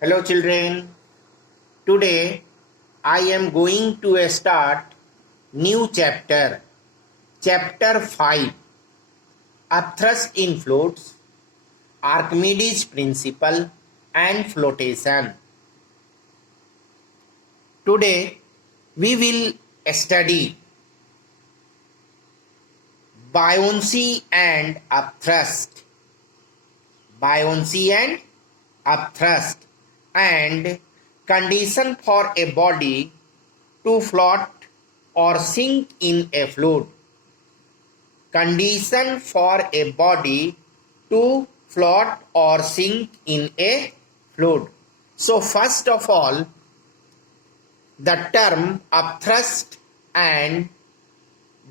Hello children, today I am going to start new chapter, chapter 5, Upthrust in Floats, Archimedes principle and flotation. Today we will study buoyancy and upthrust, buoyancy and upthrust, and condition for a body to float or sink in a fluid. Condition for a body to float or sink in a fluid. So first of all, the term upthrust and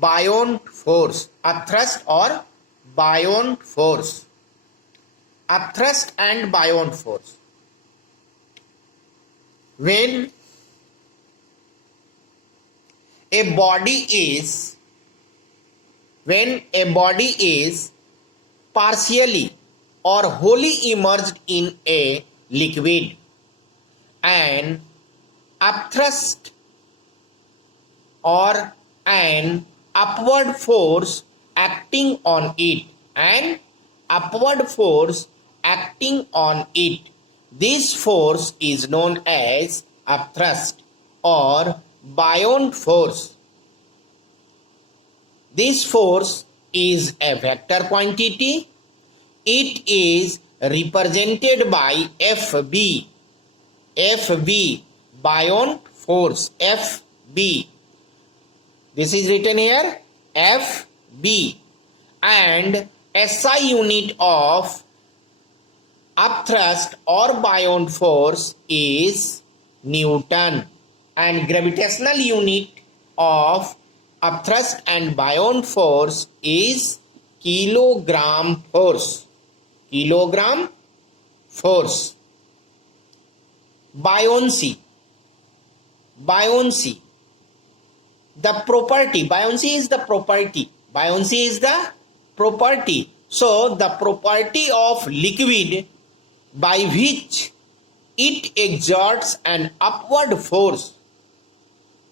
buoyant force. Upthrust or buoyant force. Upthrust and buoyant force. When a body is partially or wholly immersed in a liquid, an upthrust or an upward force acting on it, this force is known as upthrust or buoyant force. This force is a vector quantity. It is represented by FB. FB, buoyant force, FB. This is written here, FB. And SI unit of upthrust or buoyant force is Newton, and gravitational unit of upthrust and buoyant force is kilogram force. Buoyancy. The property. Buoyancy is the property. So the property of liquid by which it exerts an upward force.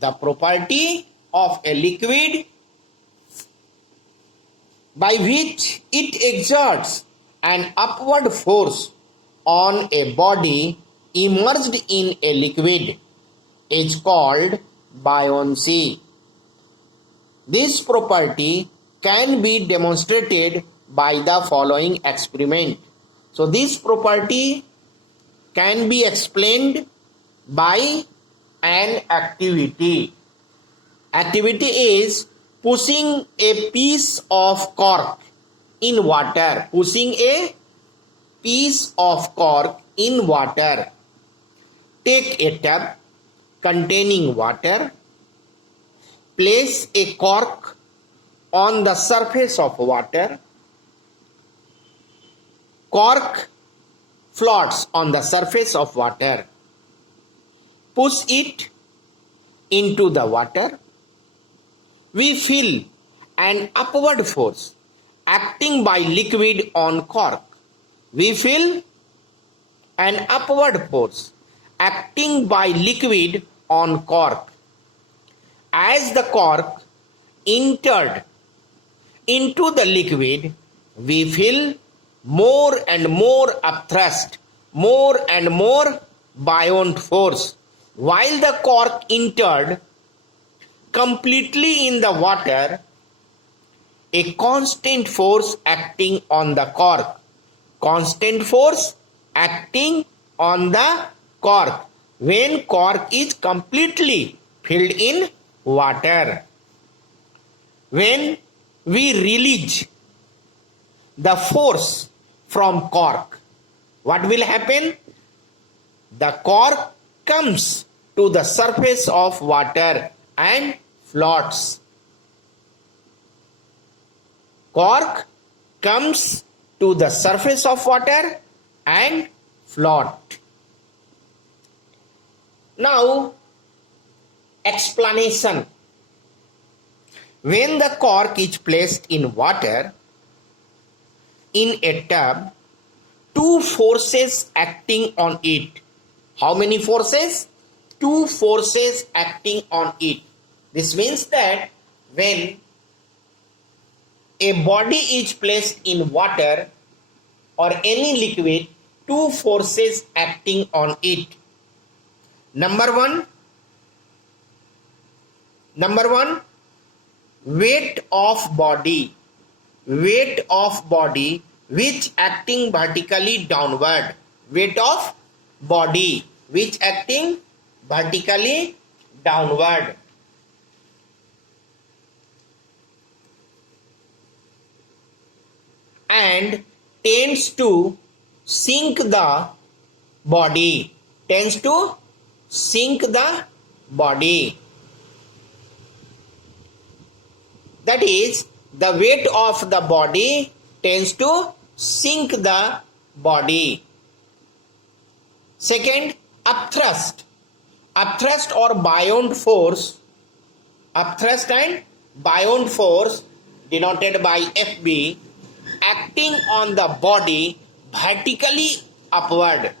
The property of a liquid by which it exerts an upward force on a body immersed in a liquid is called buoyancy. This property can be demonstrated by the following experiment. So this property can be explained by an Activity is pushing a piece of cork in water. Take a tub containing water. Place a cork on the surface of water. Cork floats on the surface of water. Push it into the water. We feel an upward force acting by liquid on cork. As the cork entered into the liquid, we feel more and more upthrust, more and more buoyant force. While the cork entered completely in the water, a constant force acting on the cork. When cork is completely filled in water. When we release the force from cork, what will happen? The cork comes to the surface of water and floats. Cork comes to the surface of water and float. Now, explanation. When the cork is placed in water in a tub, two forces acting on it How many forces? Two forces acting on it. This means that when a body is placed in water or any liquid, two forces acting on it. Number one, weight of body which acting vertically downward. Weight of body which acting vertically downward. And tends to sink the body. That is, the weight of the body tends to sink the body. Second, upthrust. Upthrust or buoyant force. Upthrust and buoyant force denoted by FB acting on the body vertically upward,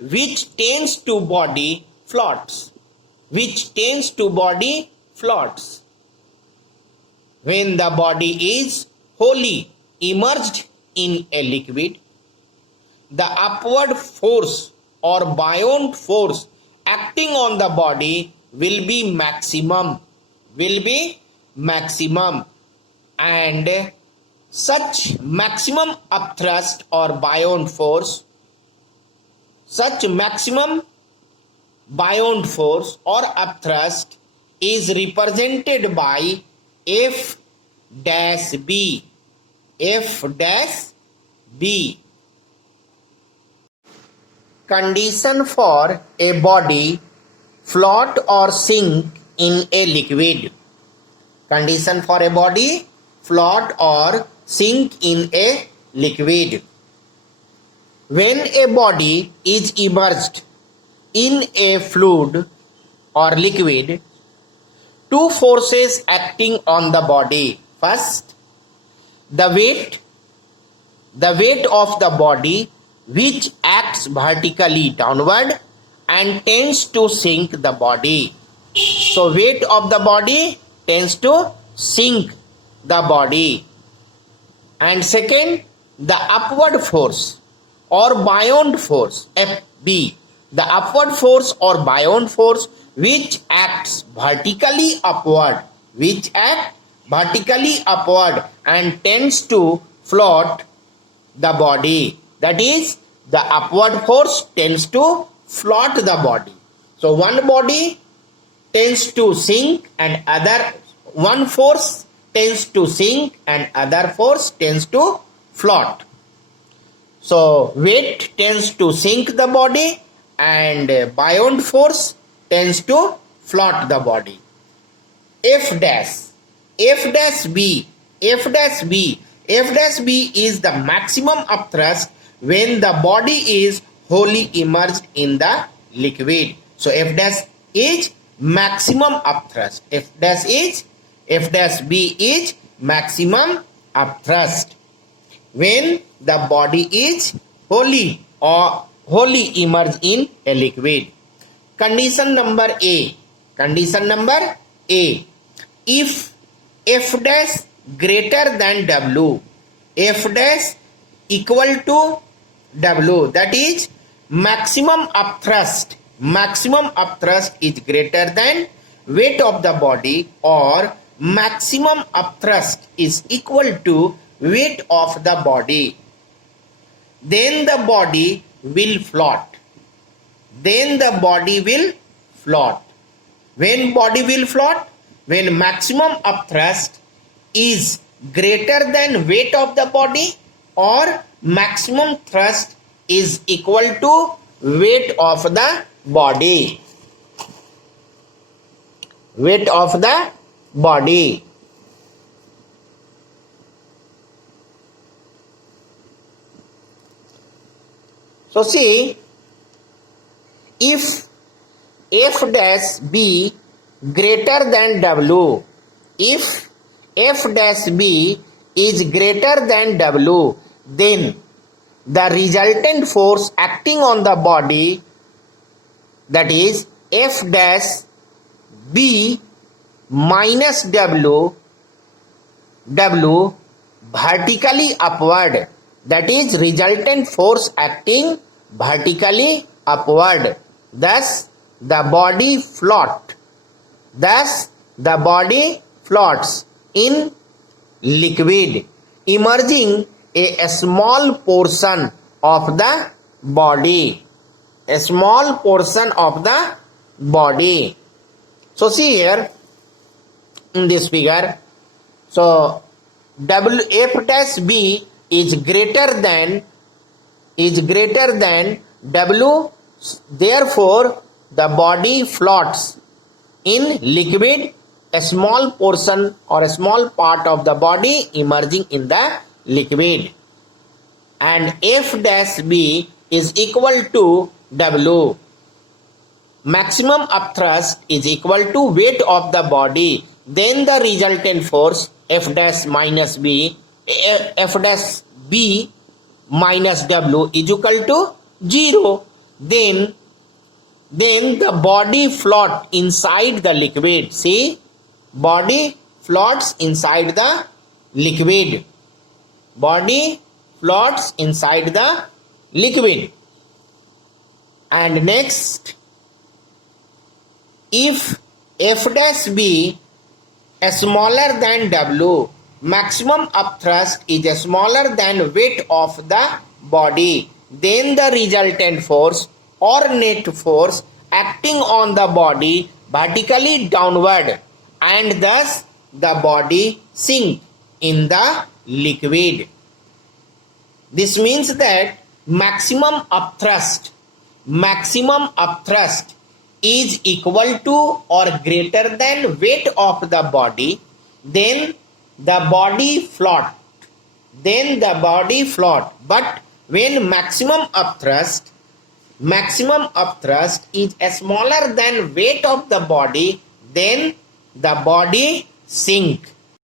which tends to body floats. When the body is wholly immersed in a liquid, the upward force or buoyant force acting on the body will be maximum, and such maximum upthrust or buoyant force or upthrust is represented by F dash B. Condition for a body float or sink in a liquid. Condition for a body float or sink in a liquid. When a body is immersed in a fluid or liquid, two forces acting on the body. First, the weight of the body which acts vertically downward and tends to sink the body. So weight of the body tends to sink the body. And second, the upward force or buoyant force, FB. The upward force or buoyant force which acts vertically upward and tends to float the body. That is, the upward force tends to float the body. So one body tends to sink and one force tends to sink and other force tends to float. So weight tends to sink the body and buoyant force tends to float the body. F dash B is the maximum upthrust when the body is wholly immersed in the liquid. So F dash is maximum upthrust. F dash B is maximum upthrust when the body is wholly immersed in a liquid. Condition number A. If F dash greater than W, F dash equal to W, that is maximum upthrust is greater than weight of the body, or maximum upthrust is equal to weight of the body, then the body will float. When body will float? When maximum upthrust is greater than weight of the body, or maximum thrust is equal to weight of the body. So see, if F dash B greater than W, if F dash B is greater than W, then the resultant force acting on the body, that is F dash B minus W vertically upward, that is resultant force acting vertically upward. Thus the body floats in liquid, emerging a small portion of the body. So see here in this figure, so F dash B is greater than W, therefore the body floats in liquid, a small portion or a small part of the body emerging in the liquid, and F dash B is equal to W. Maximum upthrust is equal to weight of the body, then the resultant force F dash B minus W is equal to 0. Then the body float inside the liquid. See, body floats inside the liquid. And next, if F dash B is smaller than W, maximum upthrust is smaller than weight of the body, then the resultant force or net force acting on the body vertically downward, and thus the body sink in the liquid. This means that maximum upthrust is equal to or greater than weight of the body, then the body float. But when maximum upthrust is smaller than weight of the body, then the body sink.